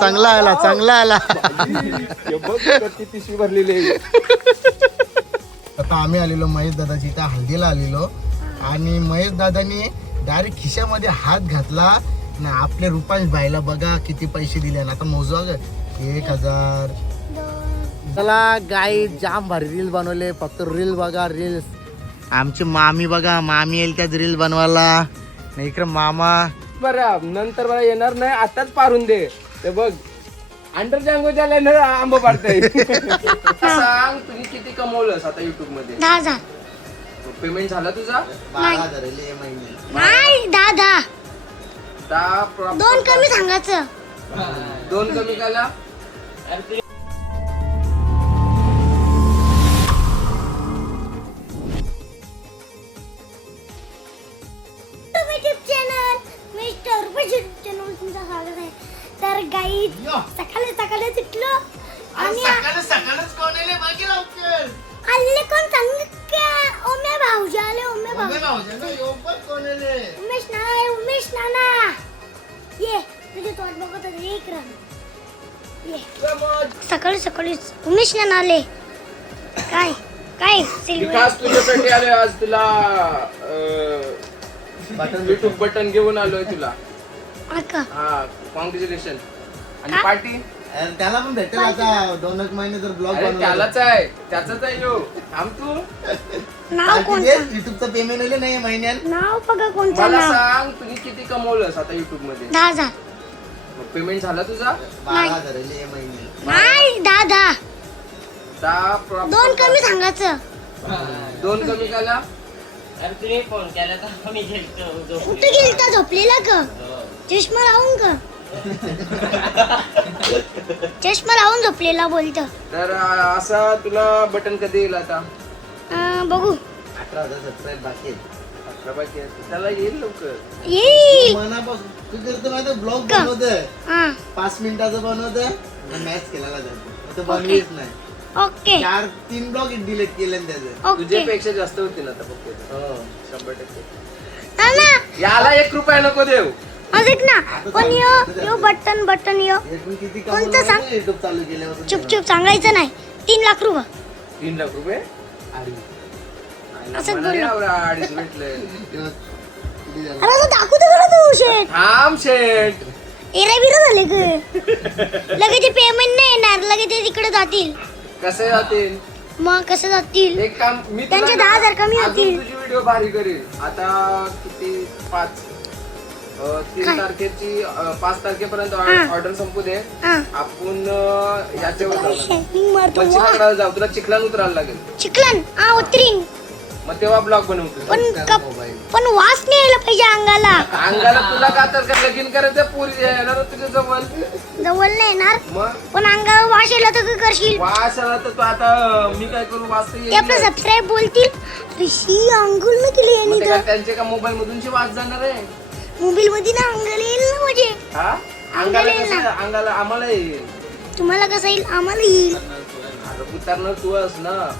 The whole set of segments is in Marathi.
चांगला आला पिशवी भरलेली. आता आम्ही आलेलो महेश दादाची त्या हल्दीला आलेलो आणि महेश दादानी डायरेक्ट खिशामध्ये हात घातला आणि आपल्या रुपांश भाईला बघा किती पैसे दिले आणि आता मोजवा 1000. चला गाई जाम भारी रील बनवले. फक्त रील बघा रील्स. आमची मामी बघा मामी येईल त्याच रील बनवायला. नाही इकडे मामा बरं नंतर मला येणार नाही आताच पारून दे. ते बघ अंडर जँगो झाल्या आंब पाडताय. सांग तुम्ही किती कमवलंस आता युट्यूब मध्ये? 10,000. पेमेंट झाला तुझा? 12,000 महिने. नाही 10. 10 2 कमी सांगायचं. 2 कमी केला. तर गाई सकाळी सकाळी उठलो आणि आले कोण सांग ओमे भाऊजी आले. उमेश नाना ये तुझे तोंड बघत होते इकडं ये. सकाळी सकाळीच उमेश नाना आले. काय काय विकास तुझ्यासाठी आलोय आज. तुला युट्यूब बटन घेऊन आलोय तुला. हा कॉंग्रॅच्युलेशन. आणि पार्टी त्याला पण भेटेल आता 2 महिने जर ब्लॉग त्यालाच आहे त्याचाच आहे यो. थांब तू नाव कोणतं? युट्यूबचं पेमेंट आले नाही महिन्यात. नाव बघा कोणतं मला नाव. सांग तुम्ही किती कमवलंस आता युट्यूब मध्ये? 10,000. पेमेंट झाला तुझा? 12,000 महिने. नाही 10. 10 2 कमी सांगायचं. 2 कमी केला. तुम्ही फोन केला तर मी गेलतो. कुठे गेलता झोपलेला का? चष्मा लावून का? चष्मा लावून झोपलेला बोलत. तर असा तुला बटन कधी येईल आता? बघू 18,000 सबस्क्राईब बाकी आहेत. 18 बाकी आहे. त्याला येईल लवकर. येईल. मनापासून तू करतो माहिती ब्लॉग का? बनवतोय हा 5 मिनिटाचं बनवतोय मॅच केलेला जातो. बनवीच नाही. ओके 3 ब्लॉग डिलीट केले त्याचे. ओके. तुझ्यापेक्षा जास्त होतील आता फक्त. हो 100%. नाना याला 1 रुपया नको देऊ. ऐक ना पण यो बटन यो एकूण किती कोणतं सांग? युट्यूब चालू केल्यावर चुप सांगायचं नाही. 3 लाख रुपये. 3 लाख रुपये असंच मला बोललो. एवढं 2.5 भेटले. अरे असं दाखवतो करा तू शेट. थांब शेट. एरा बिरा झाले ग. लगेच ते पेमेंट नाही येणार. लगेच ते तिकडे जातील. कसे जातील? मग कसं जातील? एक काम मी त्यांचे तुला 10,000 कमी अजून होतील. तुझी व्हिडिओ भारी करेल. आता किती 3 तारखेची 5 तारखेपर्यंत ऑर्डर संपू दे. हा आपण याच्यावर जाऊ. शेटिंग मारतो मच्छी वा. पकडायला जाऊ. तुला चिखलान उतरायला लागेल. चिकलन उतरीन. मग तेव्हा ब्लॉग बनवतो. पण वास नाही यायला पाहिजे अंगाला. अंगाला तुला का तर लगीन करायचं पुरी येणार तुझ्या जवळ. जवळ नाही येणार मग पण अंगाला वास यायला तर काय करशील? वास आला तर तू आता मी काय करू? वास तर ते येईल आपलं ना. सबस्क्राईब बोलतील ऋषी अंघोळ न केली मग यांनी ते तर काय त्यांचे का मोबाईल मधूनची वास जाणार आहे? मोबाईल मध्ये ना अंगाला येईल ना म्हणजे. हा अंगाला कसं? अंगाला आम्हाला येईल. तुम्हाला कसं येईल आम्हाला येईल. अरे उतरणार तू अस ना.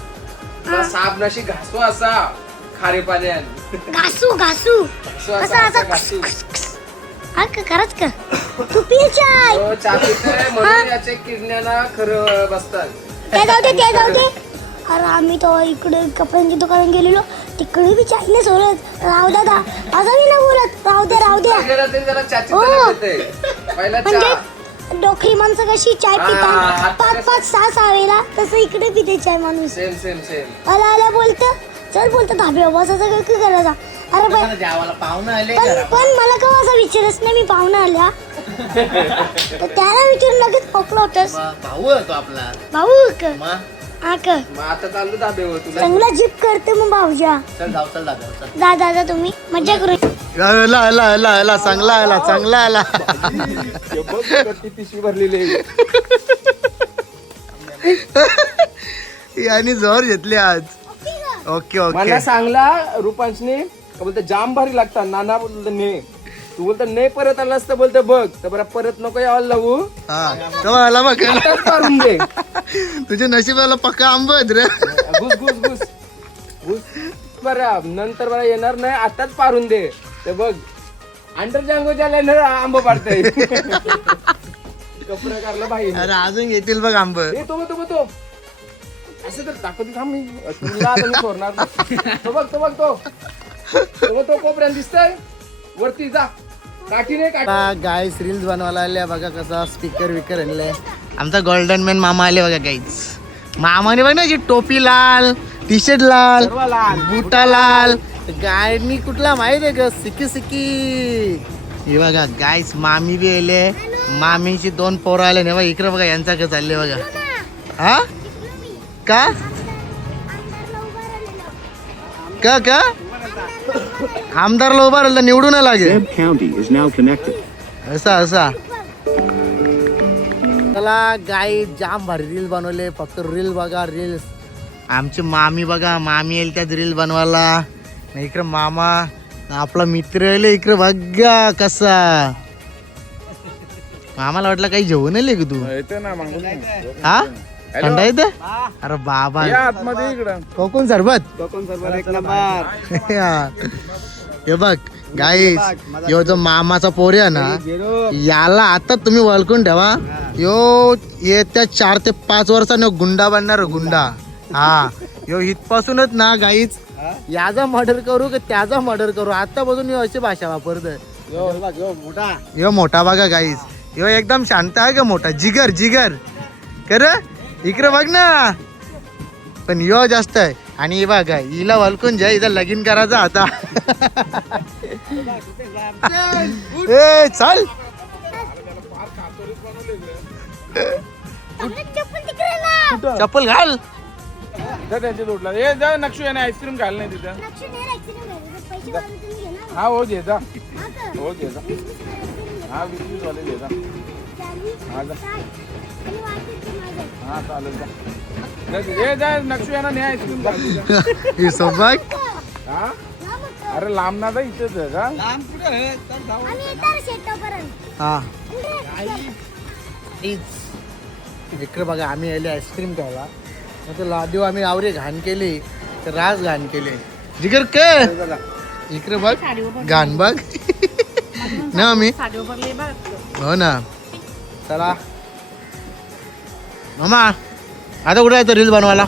तुला साप नशी घासू असा खारे पाण्यात. घासू असा असं घासू. हा का खरंच का? तू पिय चाय. हो, चहा पितोय म्हणून याचे किडण्यांना खरं बसतात. ते जाऊ दे. अरे आम्ही तो इकडे कपड्यांच्या दुकानात गेलेलो तिकडे बी चायने सोडत. राव दादा असं मी नाही बोलत. राहू द्या गेलं तरी जरा चहाची हो. तलप येते. पहिला चहा. म्हणजे डोकरी माणसं कशी चाय हा, पितात आता 5 6 वेळेला तसं इकडे पिते चाय माणूस. सेम आला बोलतं चल बोलतं धाबे बसायचं काय करायचा. अरे बाई जेवायला पाहुणं आले पण मला केव्हा असं विचारच नाही. मी पाहुणा आल्या तर त्याला विचारून लगेच पकलो होतस. भाऊ आहे तो आपला. भाऊ का? मग हा का? मग आता चाललो धाब्यावर तुला. चांगला जीप करते मग भाऊजा. चल दादा दादा तुम्ही मजा करू. चांगला आला. किती पिशवी भरलेली आहे. यांनी जोर घेतले आज. ओके मला सांगला रुपांशने का बोलतो जाम भारी लागतात. नाना बोलतो ने. तू बोलतो नाही परत आला असतं बोलतो बघ तर बरं परत नको यावं लावू. आला बघ आताच पारून दे. तुझ्या नशिबाला पक्का आंबत रे. घुस बरं नंतर बरं येणार नाही आताच पारून दे. ते बघ अंडरच्या अंगोच्या लाईनर आंबो पाडतय कपडा काढला बाई अरे अजून येतील बघ आंब. तो असं तर दाखवते थांब मी तुला आता मी सोडणार नाही. तो बघ कोपऱ्यात दिसतंय वरती जा काठीने काठी गाईस रील्स बनवायला आल्या बघा कसा स्पीकर विकर आणलाय. आमचा गोल्डन मॅन मामा आले बघा गाईस. मामाने बघ ना जी टोपी लाल, टी शर्ट लाल, सर्व लाल. बुटा लाल, गायनी कुठला माहित आहे का सिक्की सिक्की. हे बघा गाईस मामी बी आले. मामीची 2 पोरं आले ना बघा इकडे बघा यांचा कसं चालले बघा. हा का का का आमदारला उभा राहिला निवडून लागे Webb County is now connected. असा चला गाई जाम भारी रील बनवले. फक्त रील बघा रील्स. आमची मामी बघा मामी येईल त्यात रील बनवायला. इकडे मामा आपला मित्र येईल इकडे बघा कसा. मामाला वाटलं काही जेवण येईल का तू. येते ना मागून हा थंडा येते. अरे बाबा आतमध्ये इकडं कोकण सरबत. हे बघ गाईस यो जो मामाचा पोरी आहे ना याला आता तुम्ही वळखून ठेवा. यो येत्या 4 ते 5 वर्षाने गुंडा बनणार गुंडा. हा यो इथपासूनच ना गाईच याचा मर्डर करू की त्याचा मर्डर करू आतापासून यो अशी भाषा वापरतोय. यो मोठा बघा गाईस. यो एकदम शांत आहे का मोठा जिगर जिगर कर इकडे बघ ना. पण यो जास्त आहे. आणि बघा हिला वळखून जा हिला लगीन करायचं आता. ए चल चप्पल घाल. त्यांच्या जोडला हे जा नक्षू याने आईस्क्रीम घाल नाही तिथं. हा हो घे जा हो घे जा. हा 20 वाले घे जा. हा जा हा चालेल जा. हे जा नक्षू याना नाही आईस्क्रीम घाल ही सोबत. हा अरे लांब ना जा इथेच आहे का. हा इकडे बघा आम्ही आले आईस्क्रीम खायला. मग लादेव आम्ही आवरे घाण केली तर राज घाण केले. जिगर काय इकडे बघ घाण बघ ना आम्ही हो ना. चला मामा आता कुठे आहे रील बनवायला.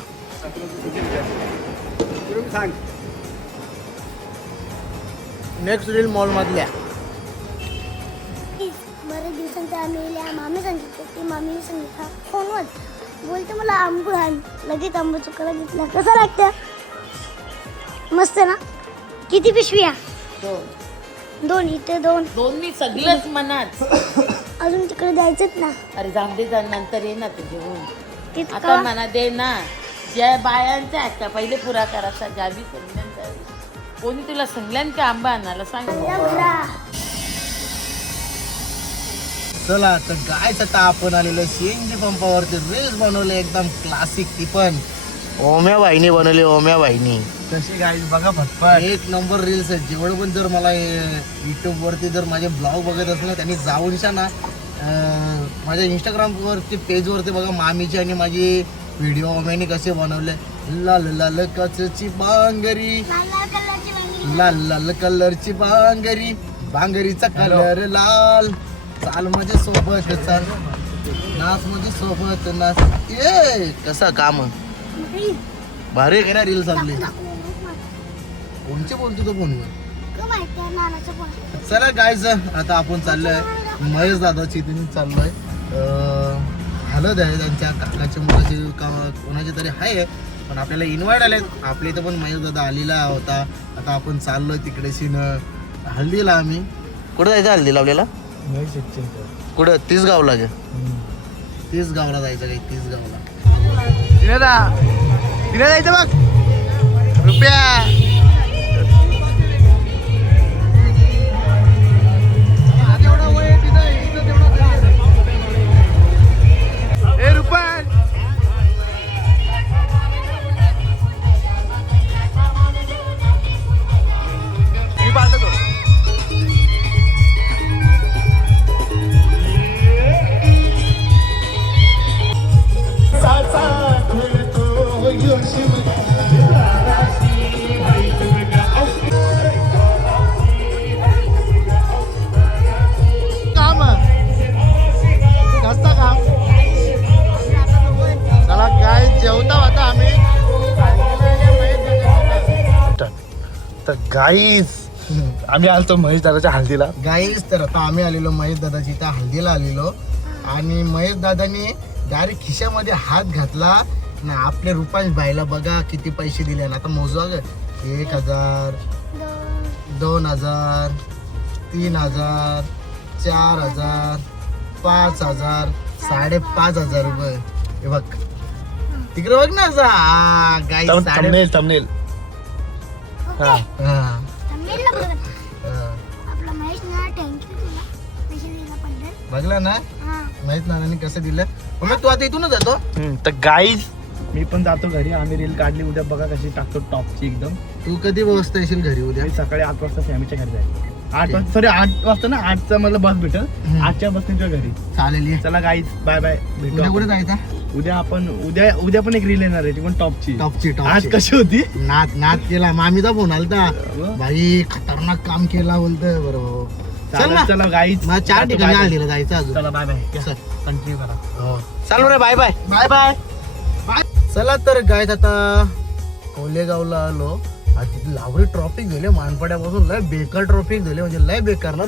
नेक्स्ट रील मॉल मधल्या. बरेच दिवसांच्या आम्ही मामी सांगितलं ती मामी सांगितलं फोनवर बोलते मला आंबू घाल लगेच आंबा चुकायला घेतला. कसं लागतं मस्त ना. किती पिशव्या 2 इथे 2 मी सगळंच मनात. अजून तिकडे द्यायचंच ना. अरे जांभे नंतर ये ना ते घेऊन. तेच आता का म्हणा दे ना. ज्या बायांच्या आहेत त्या पहिले पुरा करायचा. ज्याबी संगल्यांचा कोणी तुला संगल्यान का आंबा आणायला सांग. चला तर गायच आता आपण आलेलो सीएनजी पंपावरती रील्स बनवले एकदम क्लासिक. ती पण ओम्या बाईनी बनवली. ओम्या बाईनी तशी गाईज बघा फटफट 1 नंबर रील्स आहेत. जेवढं पण जर मला युट्यूब वरती जर माझे ब्लॉग बघत असले त्यांनी जाऊन ना माझ्या इंस्टाग्राम वरती पेज वरती बघा मामीची आणि माझी व्हिडिओ ओम्याने कसे बनवले. लाल लाल कचची बांगरी लाल लाल कलरची बांगरी बांगरीचा कलर लाल. चाल माझ्या सोबत चाल नाच माझ्या सोबत नाच. ए कसा काम भारी आहे ना रील चालली. कोणचे बोलतो तो फोनवर. चला गायज आता आपण चाललोय महेश दादाची इथे चाललोय. हलद आहे त्यांच्या काकाच्या मुलाची का कोणाची तरी आहे पण आपल्याला इन्व्हाइट आले. आपल्या इथं पण महेश दादा आलेला होता. आता आपण चाललोय तिकडे सीन हल्दीला. आम्ही कुठं जायचं हल्दीला आपल्याला. कुठं 30 गावला गे 30 गावला जायचं काही 30 गावला तिने जायचं बघ रुपया. गाईस आम्ही आलतो महेश दादाच्या हल्दीला. गाईस तर आता आम्ही आलेलो महेश दादाची त्या हल्दीला आलेलो आणि महेश दादानी डायरेक्ट खिशामध्ये हात घातला ना. आपल्या रुपांश बाईला बघा किती पैसे दिले ना. आता मोजवा ग. 1,000, 2,000, 3,000, 4,000, 5,000, 5,500 रुपये. हे बघ तिकडे बघ ना असा. गाईस थंबनेल हा थांबेलला बघा. आपला महेश ना थँक्यू तुला पैसे दिल्याबद्दल. बघला ना हा महेश नानांनी कसं दिलं. मग तू आता इथूनच जातो. तर गाईज मी पण जातो घरी. आम्ही रील काढली उद्या बघा कशी टाकतो टॉपची एकदम. तू कधी वाजता येशील घरी उद्या. मी सकाळी 8 वाजता फॅमिलीच्या घरी जाईल. 8 वाजता सॉरी 8 वाजता ना 8चा मला बस भेटेल. 8च्या बसने तुझ्या घरी. चालेल ये. चला गाईज बाय बाय उद्या भेटू. कुठे जायचं. उद्या आपण उद्या पण एक रील येणार आहे ती पण टॉपची. टॉपची आज कशी होती. नाच केला. मामीचा फोन आलता. बाई खतरनाक काम केला बोलतोय. बरोबर चल ना. चला गाईज मला 4 ठिकाणी हल्दीला जायचं अजून. चला बाय बाय चल. कंटिन्यू करा. चाल रे. Bye bye bye bye bye. चला तर गायत आता कोलेगावला आलो. तिथे लावरी ट्रॉफिक झाले. मानपाड्यापासून लय बेकार ट्रॉफिक झाले म्हणजे लय बेकार ना.